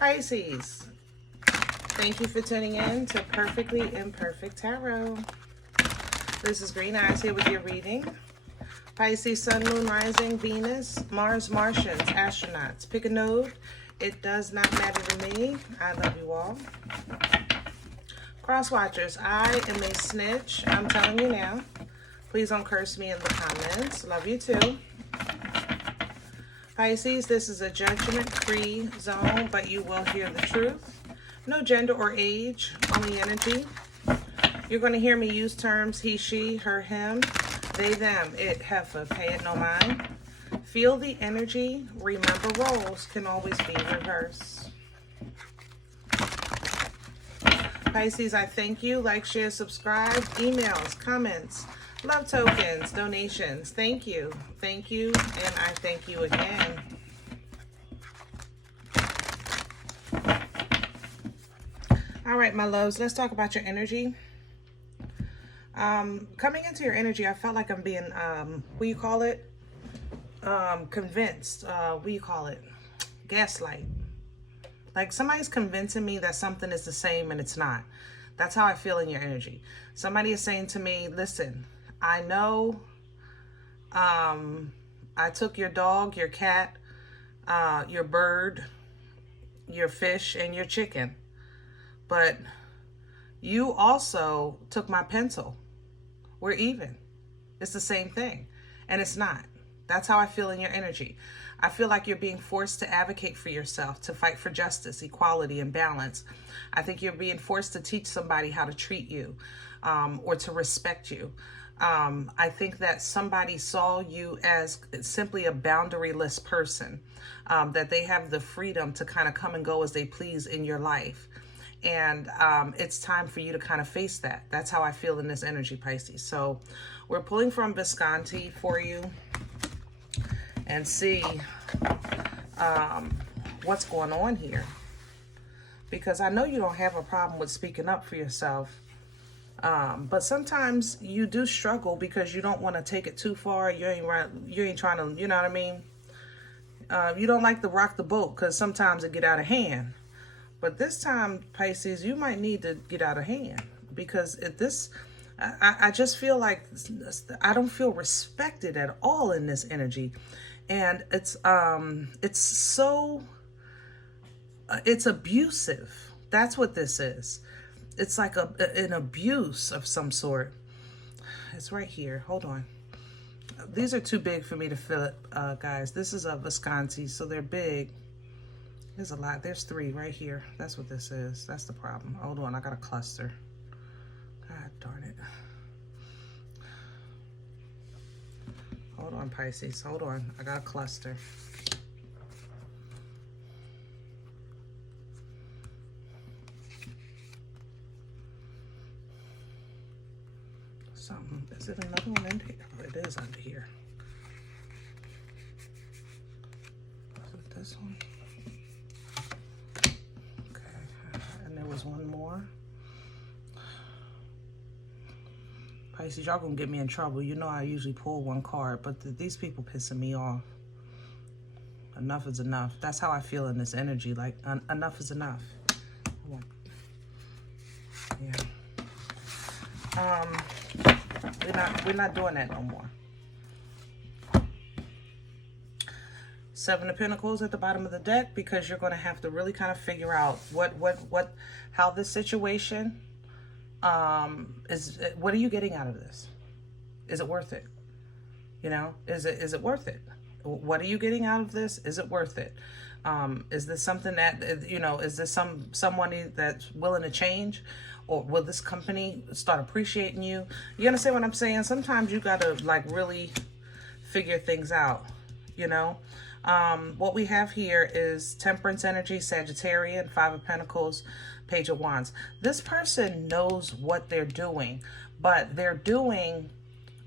Pisces, thank you for tuning in to Perfectly Imperfect Tarot. This is Green Eyes here with your reading. Pisces, Sun, Moon, Rising, Venus, Mars, Martians, astronauts. Pick a node. It does not matter to me. I love you all. Cross watchers, I am a snitch. I'm telling you now. Please don't curse me in the comments. Love you too. Pisces, this is a judgment-free zone, but you will hear the truth. No gender or age, only energy. You're going to hear me use terms he, she, her, him, they, them, it, heifer, pay it no mind. Feel the energy. Remember, roles can always be reversed. Pisces, I thank you. Like, share, subscribe, emails, comments, love tokens, donations. Thank you. Thank you. And I thank you again. All right, my loves, let's talk about your energy. Coming into your energy, I felt like I'm being, what do you call it? Convinced. What do you call it? Gaslight. Like somebody's convincing me that something is the same and it's not. That's how I feel in your energy. Somebody is saying to me, listen, I know I took your dog, your cat, your bird, your fish, and your chicken. But you also took my pencil. We're even. It's the same thing. And it's not. That's how I feel in your energy. I feel like you're being forced to advocate for yourself, to fight for justice, equality, and balance. I think you're being forced to teach somebody how to treat you or to respect you. I think that somebody saw you as simply a boundaryless person, that they have the freedom to kind of come and go as they please in your life. And it's time for you to kind of face that. That's how I feel in this energy, Pisces. So we're pulling from Visconti for you and see what's going on here. Because I know you don't have a problem with speaking up for yourself. But sometimes you do struggle because you don't want to take it too far. You ain't trying to, you know what I mean? You don't like to rock the boat because sometimes it get out of hand. But this time, Pisces, you might need to get out of hand because I just feel like I don't feel respected at all in this energy. And it's abusive. That's what this is. It's like an abuse of some sort. It's right here. Hold on. These are too big for me to fill it, guys. This is a Visconti, so they're big. There's a lot. There's 3 right here. That's what this is. That's the problem. Hold on. I got a cluster. God darn it. Hold on, Pisces. Hold on. I got a cluster. Something. Is it another one in here? Oh, it is under here. Is it this one? There was one more. Pisces, y'all gonna get me in trouble. You know I usually pull one card, but these people pissing me off. Enough is enough. That's how I feel in this energy. Like, enough is enough. Yeah. We're not doing that no more. 7 of Pentacles at the bottom of the deck, because you're going to have to really kind of figure out how this situation is. What are you getting out of this? Is it worth it? You know, is it worth it? What are you getting out of this? Is it worth it? Is this something that, you know, is this someone that's willing to change, or will this company start appreciating you? You understand what I'm saying? Sometimes you got to like really figure things out, you know? What we have here is Temperance energy, Sagittarian, 5 of Pentacles, Page of Wands. This person knows what they're doing, but they're doing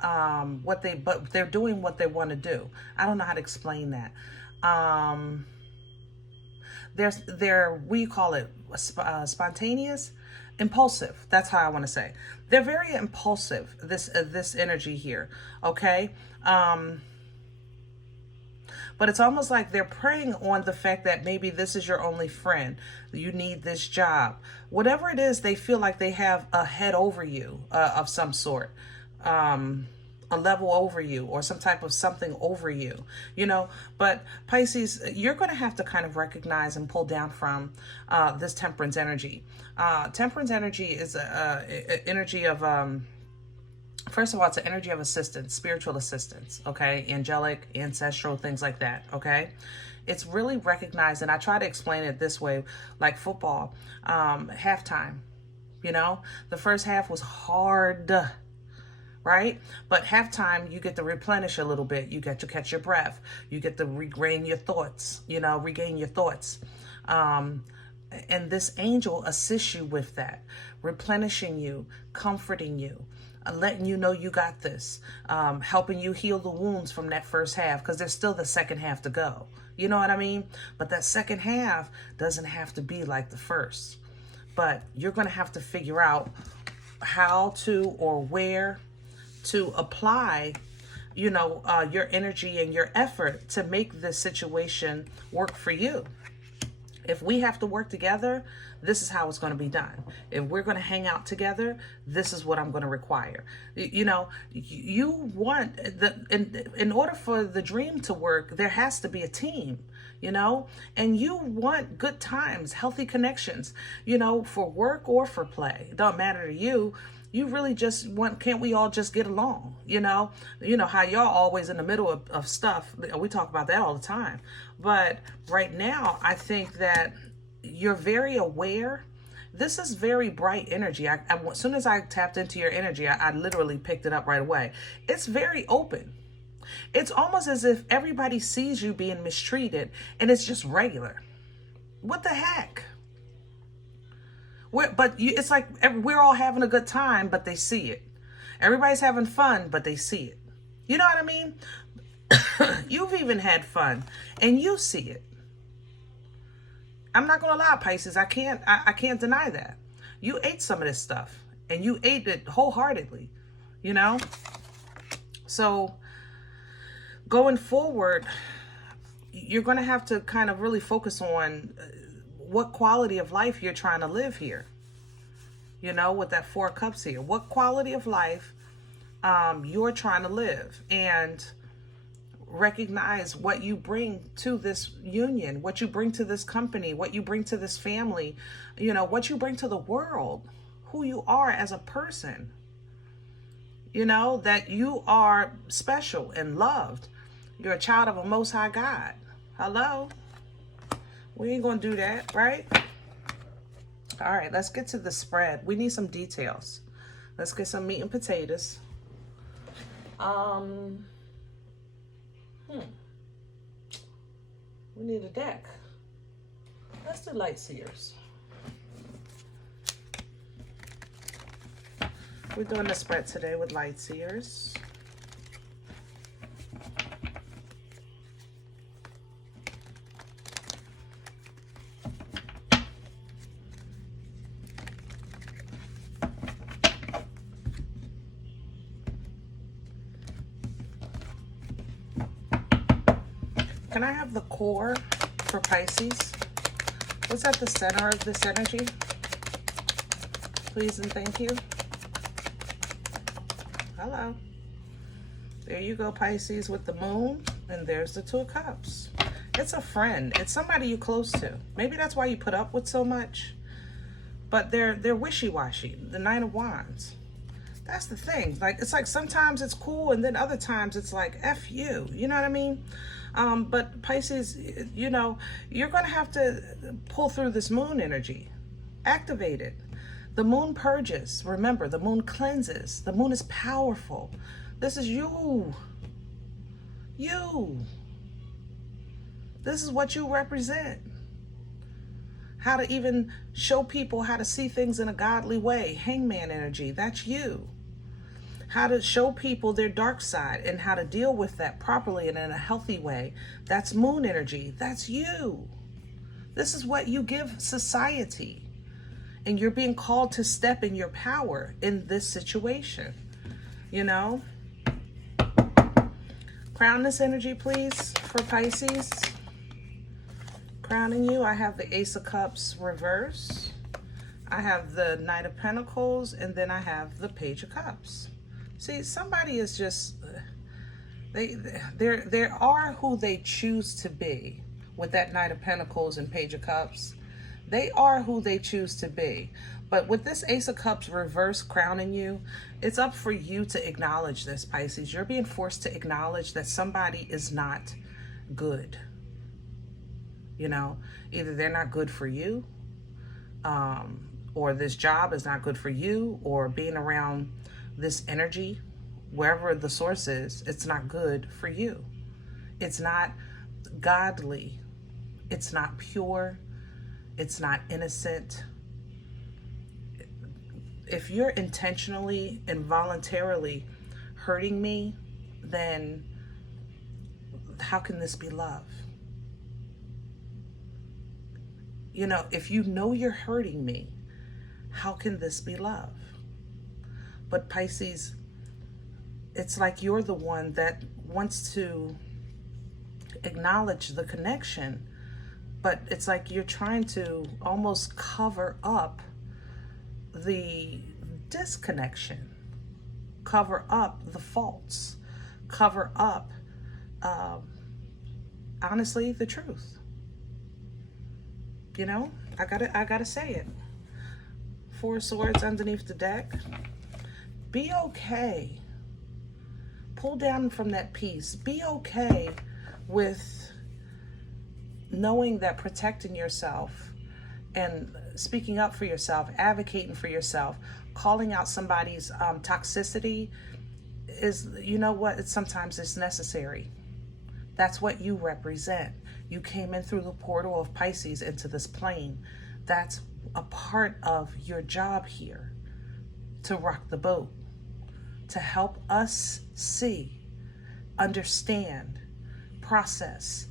what they want to do. I don't know how to explain that. They're we call it spontaneous, impulsive. That's how I want to say. They're very impulsive. This energy here. Okay. But it's almost like they're preying on the fact that maybe this is your only friend. You need this job. Whatever it is, they feel like they have a head over you of some sort. A level over you, or some type of something over you, you know. But Pisces, you're going to have to kind of recognize and pull down from this temperance energy. Temperance energy is a energy of, first of all, it's an energy of assistance, spiritual assistance, okay? Angelic, ancestral, things like that, okay? It's really recognized, and I try to explain it this way, like football, halftime, you know? The first half was hard, right? But halftime, you get to replenish a little bit. You get to catch your breath. You get to regain your thoughts, you know, regain your thoughts. And this angel assists you with that, replenishing you, comforting you, letting you know you got this, helping you heal the wounds from that first half, because there's still the second half to go. You know what I mean? But that second half doesn't have to be like the first. But you're going to have to figure out how to, or where to apply, you know, your energy and your effort to make this situation work for you. If we have to work together, this is how it's going to be done. If we're going to hang out together, this is what I'm going to require. You know, you want in order for the dream to work, there has to be a team, you know, and you want good times, healthy connections, you know, for work or for play. It don't matter to you. You really just want, can't we all just get along? You know how y'all always in the middle of stuff. We talk about that all the time. But right now, I think that you're very aware. This is very bright energy. As soon as I tapped into your energy, I literally picked it up right away. It's very open. It's almost as if everybody sees you being mistreated and it's just regular. What the heck? It's like we're all having a good time, but they see it. Everybody's having fun, but they see it. You know what I mean? You've even had fun, and you see it. I'm not gonna lie, Pisces. I can't deny that. You ate some of this stuff, and you ate it wholeheartedly. You know. So going forward, you're gonna have to kind of really focus on what quality of life you're trying to live here, you know, with that 4 cups here. What quality of life you're trying to live, and recognize what you bring to this union, what you bring to this company, what you bring to this family, you know, what you bring to the world, who you are as a person, you know, that you are special and loved. You're a child of a Most High God. Hello? We ain't gonna do that, right? All right, let's get to the spread. We need some details. Let's get some meat and potatoes. We need a deck. Let's do light seers. We're doing the spread today with light seers. Can I have the core for Pisces? What's at the center of this energy? Please and thank you. Hello. There you go, Pisces, with the moon. And there's the 2 of cups. It's a friend. It's somebody you're close to. Maybe that's why you put up with so much. But they're wishy-washy. The 9 of Wands. That's the thing. Like, it's like sometimes it's cool, and then other times it's like, F you. You know what I mean? But Pisces, you know, you're going to have to pull through this moon energy. Activate it. The moon purges. Remember, the moon cleanses. The moon is powerful. This is you. You. This is what you represent. How to even show people how to see things in a godly way. Hangman energy. That's you. How to show people their dark side and how to deal with that properly and in a healthy way. That's moon energy. That's you. This is what you give society. And you're being called to step in your power in this situation. You know? Crown this energy, please, for Pisces. Crowning you, I have the Ace of Cups reverse. I have the Knight of Pentacles, and then I have the Page of Cups. See, somebody is just, they are who they choose to be with that Knight of Pentacles and Page of Cups. They are who they choose to be. But with this Ace of Cups reverse crowning you, it's up for you to acknowledge this, Pisces. You're being forced to acknowledge that somebody is not good. You know, either they're not good for you, or this job is not good for you, or being around this energy, wherever the source is, it's not good for you. It's not godly. It's not pure. It's not innocent. If you're intentionally and voluntarily hurting me, then how can this be love? You know, if you know you're hurting me, how can this be love? But Pisces, it's like you're the one that wants to acknowledge the connection, but it's like you're trying to almost cover up the disconnection, cover up the faults, cover up, honestly, the truth. You know, I gotta say it. Four of Swords underneath the deck. Be okay. Pull down from that peace. Be okay with knowing that protecting yourself and speaking up for yourself, advocating for yourself, calling out somebody's toxicity is, you know what, sometimes it's necessary. That's what you represent. You came in through the portal of Pisces into this plane. That's a part of your job here, to rock the boat, to help us see, understand, process,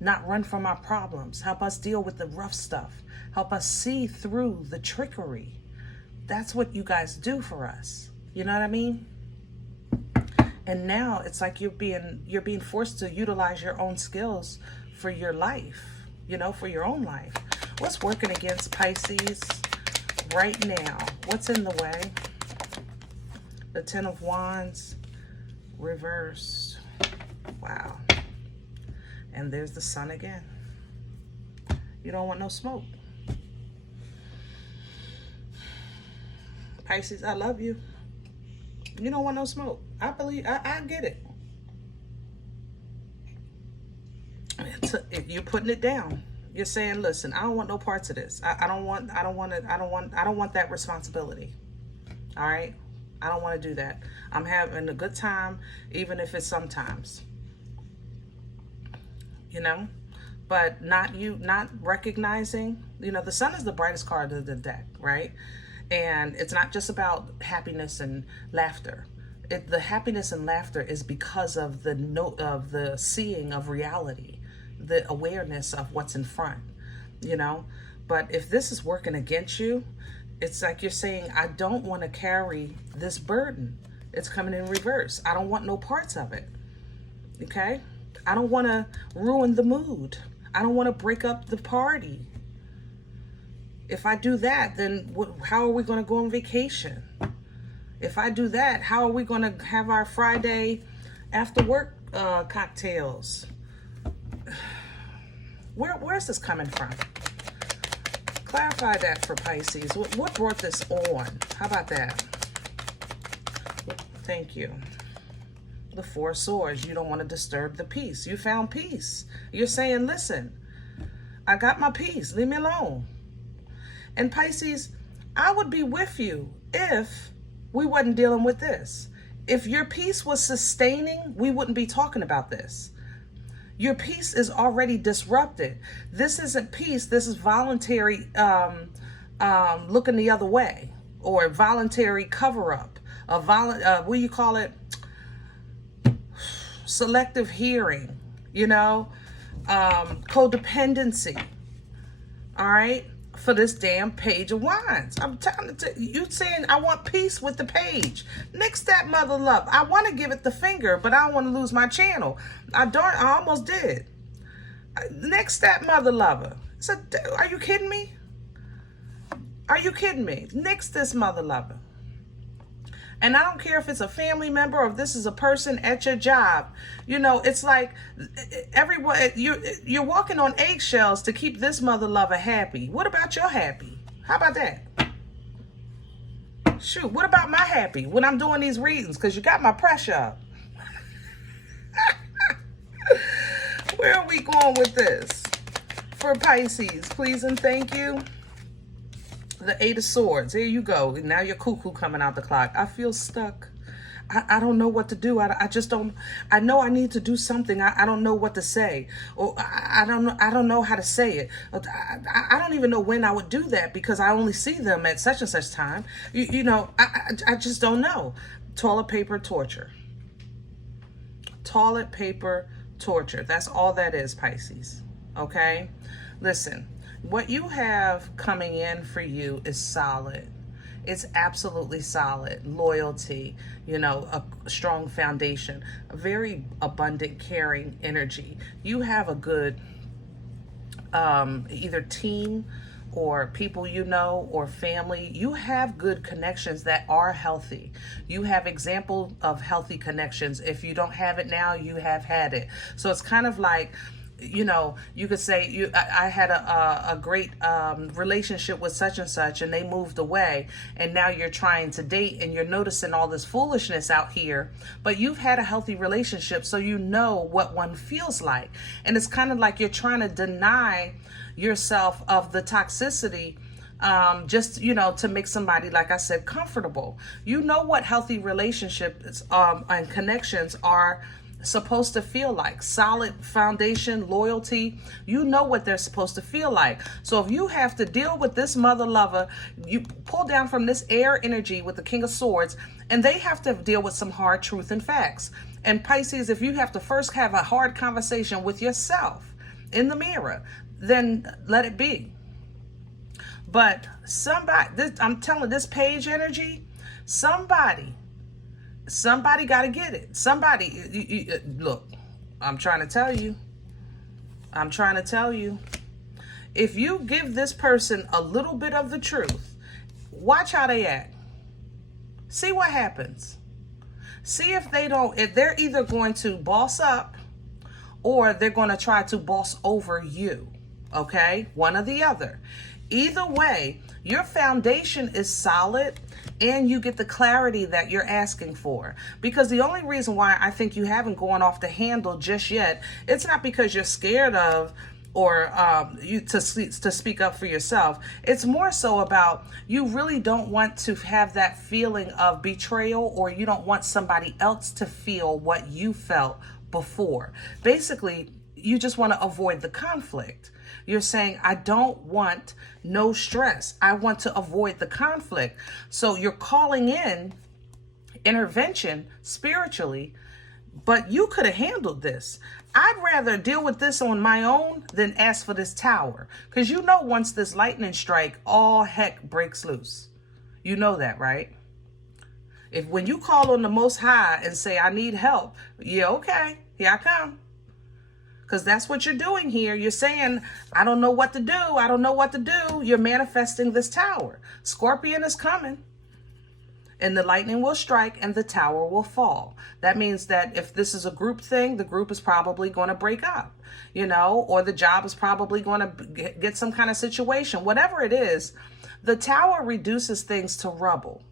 not run from our problems, help us deal with the rough stuff, help us see through the trickery. That's what you guys do for us. You know what I mean? And now it's like you're being forced to utilize your own skills for your life, you know, for your own life. What's working against Pisces right now? What's in the way? The Ten of Wands reversed. Wow. And there's the Sun again. You don't want no smoke. Pisces, I love you. You don't want no smoke. I believe, I get it. You're putting it down. You're saying, listen, I don't want no parts of this. I don't want that responsibility. All right? I don't want to do that. I'm having a good time, even if it's sometimes. You know? But not recognizing, you know, the Sun is the brightest card of the deck, right? And it's not just about happiness and laughter. The happiness and laughter is because of the seeing of reality, the awareness of what's in front, you know. But if this is working against you, it's like you're saying, I don't want to carry this burden. It's coming in reverse. I don't want no parts of it. Okay? I don't want to ruin the mood. I don't want to break up the party. If I do that, then how are we going to go on vacation? If I do that, how are we going to have our Friday after work cocktails? Where's this coming from? Clarify that for Pisces. What brought this on? How about that? Thank you. The Four of Swords. You don't want to disturb the peace. You found peace. You're saying, listen, I got my peace. Leave me alone. And Pisces, I would be with you if we wasn't dealing with this. If your peace was sustaining, we wouldn't be talking about this. Your peace is already disrupted. This isn't peace. This is voluntary looking the other way, or voluntary cover-up. What do you call it? Selective hearing, you know, codependency. All right. for this damn page of wands. I'm telling you, saying I want peace with the page. Nix that mother love. I want to give it the finger, but I don't want to lose my channel. I almost did. Nix that mother lover. So, are you kidding me? Are you kidding me? Nix this mother lover. And I don't care if it's a family member or if this is a person at your job. You know, it's like everyone, you're walking on eggshells to keep this mother lover happy. What about your happy? How about that? Shoot, what about my happy when I'm doing these readings? Because you got my pressure up. Where are we going with this? For Pisces, please and thank you. The Eight of Swords. Here you go. Now you're cuckoo coming out the clock. I feel stuck. I don't know what to do. I just don't. I know I need to do something. I don't know what to say. Or I don't know how to say it. I don't even know when I would do that because I only see them at such and such time. You know, I just don't know. Toilet paper torture. Toilet paper torture. That's all that is, Pisces. Okay? Listen. What you have coming in for you is solid. It's absolutely solid. Loyalty, you know, a strong foundation, a very abundant, caring energy. You have a good either team or people you know or family. You have good connections that are healthy. You have example of healthy connections. If you don't have it now, you have had it. So it's kind of like, you know, you could say I had a great relationship with such and such and they moved away and now you're trying to date and you're noticing all this foolishness out here, but you've had a healthy relationship, so you know what one feels like. And it's kind of like you're trying to deny yourself of the toxicity just, you know, to make somebody, like I said, comfortable. You know what healthy relationships and connections are supposed to feel like. Solid foundation, loyalty. You know what they're supposed to feel like. So if you have to deal with this mother lover, you pull down from this air energy with the King of Swords, and they have to deal with some hard truth and facts. And Pisces, if you have to first have a hard conversation with yourself in the mirror, then let it be. But somebody, I'm telling this page energy, somebody got to get it. Somebody, look, I'm trying to tell you. If you give this person a little bit of the truth, watch how they act. See what happens. See if they're either going to boss up or they're going to try to boss over you. Okay? One or the other. Either way, your foundation is solid and you get the clarity that you're asking for. Because the only reason why I think you haven't gone off the handle just yet, it's not because you're scared of or to speak up for yourself. It's more so about you really don't want to have that feeling of betrayal, or you don't want somebody else to feel what you felt before. Basically, you just want to avoid the conflict. You're saying, I don't want no stress. I want to avoid the conflict. So you're calling in intervention spiritually, but you could have handled this. I'd rather deal with this on my own than ask for this tower. Because you know, once this lightning strike, all heck breaks loose. You know that, right? When you call on the Most High and say, I need help, yeah, okay, here I come. Because that's what you're doing here. You're saying, I don't know what to do. I don't know what to do. You're manifesting this tower. Scorpion is coming. And the lightning will strike and the tower will fall. That means that if this is a group thing, the group is probably going to break up, you know, or the job is probably going to get some kind of situation. Whatever it is, the tower reduces things to rubble,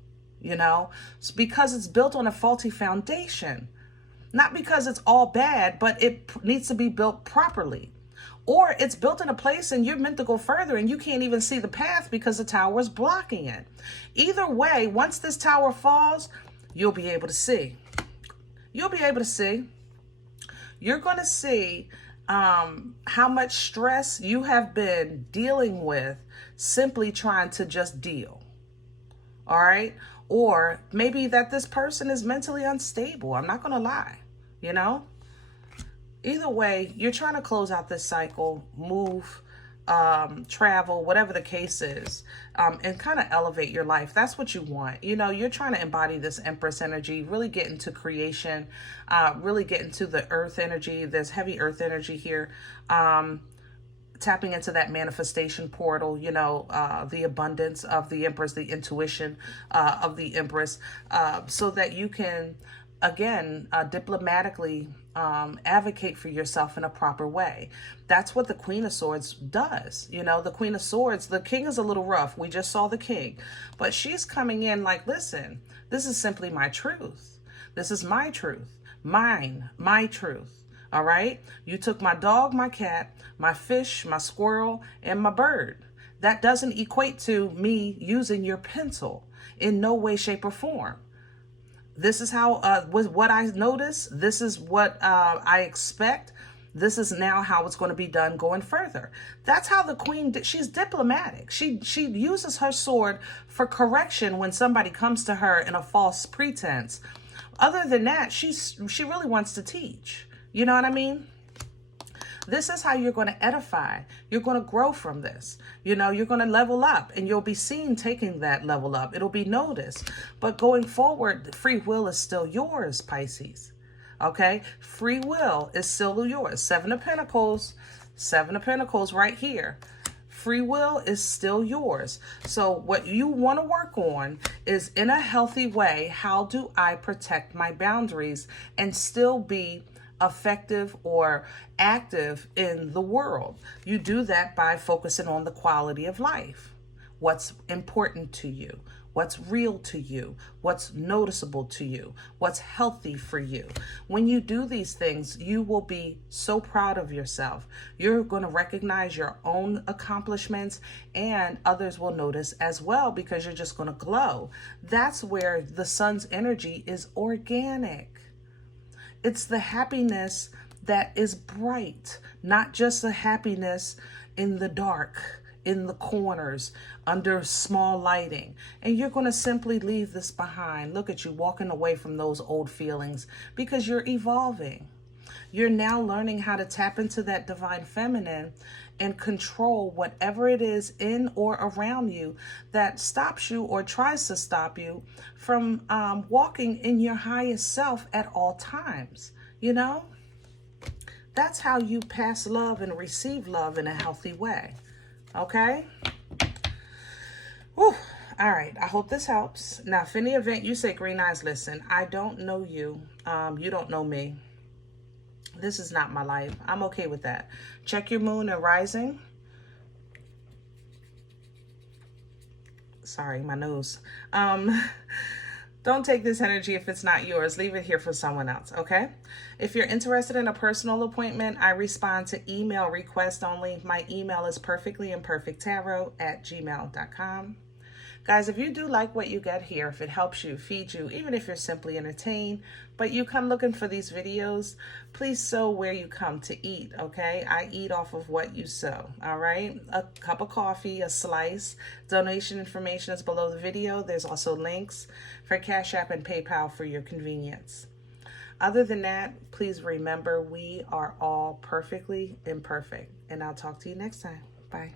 you know, it's because it's built on a faulty foundation. Not because it's all bad, but it needs to be built properly. Or it's built in a place and you're meant to go further and you can't even see the path because the tower is blocking it. Either way, once this tower falls, you'll be able to see. You'll be able to see. You're going to see how much stress you have been dealing with simply trying to just deal. All right? Or maybe that this person is mentally unstable. I'm not going to lie, you know? Either way, you're trying to close out this cycle, move travel, whatever the case is, and kind of elevate your life. That's what you want. You know, you're trying to embody this Empress energy, really get into creation, really get into the earth energy. There's heavy earth energy here. Tapping into that manifestation portal, you know, the abundance of the Empress, the intuition of the Empress, so that you can, again, diplomatically advocate for yourself in a proper way. That's what the Queen of Swords does. You know, the Queen of Swords, the King is a little rough. We just saw the King, but she's coming in like, listen, this is simply my truth. This is my truth, my truth. All right. You took my dog, my cat, my fish, my squirrel, and my bird. That doesn't equate to me using your pencil in no way, shape, or form. This is how, what I notice. This is what I expect. This is now how it's going to be done going further. That's how the Queen, she's diplomatic. She uses her sword for correction when somebody comes to her in a false pretense. Other than that, she really wants to teach. You know what I mean? This is how you're going to edify. You're going to grow from this. You know, you're going to level up, and you'll be seen taking that level up. It'll be noticed. But going forward, free will is still yours, Pisces. Okay? Free will is still yours. Seven of Pentacles right here. Free will is still yours. So what you want to work on is, in a healthy way, how do I protect my boundaries and still be effective or active in the world? You do that by focusing on the quality of life. What's important to you? What's real to you? What's noticeable to you? What's healthy for you? When you do these things, you will be so proud of yourself. You're going to recognize your own accomplishments, and others will notice as well, because you're just going to glow. That's where the sun's energy is organic. It's the happiness that is bright, not just the happiness in the dark, in the corners, under small lighting. And you're going to simply leave this behind. Look at you walking away from those old feelings, because you're evolving. You're now learning how to tap into that divine feminine and control whatever it is in or around you that stops you or tries to stop you from walking in your highest self at all times. You know, that's how you pass love and receive love in a healthy way. Okay? Whew. All right. I hope this helps. Now, if in the event you say, Green Eyes, listen, I don't know you. You don't know me. This is not my life. I'm okay with that. Check your moon and rising. Sorry, my nose. Don't take this energy if it's not yours. Leave it here for someone else, okay? If you're interested in a personal appointment, I respond to email request only. My email is perfectlyimperfecttarot@gmail.com. Guys, if you do like what you get here, if it helps you, feeds you, even if you're simply entertained, but you come looking for these videos, please sow where you come to eat, okay? I eat off of what you sow, all right? A cup of coffee, a slice. Donation information is below the video. There's also links for CashApp and PayPal for your convenience. Other than that, please remember, we are all perfectly imperfect. And I'll talk to you next time. Bye.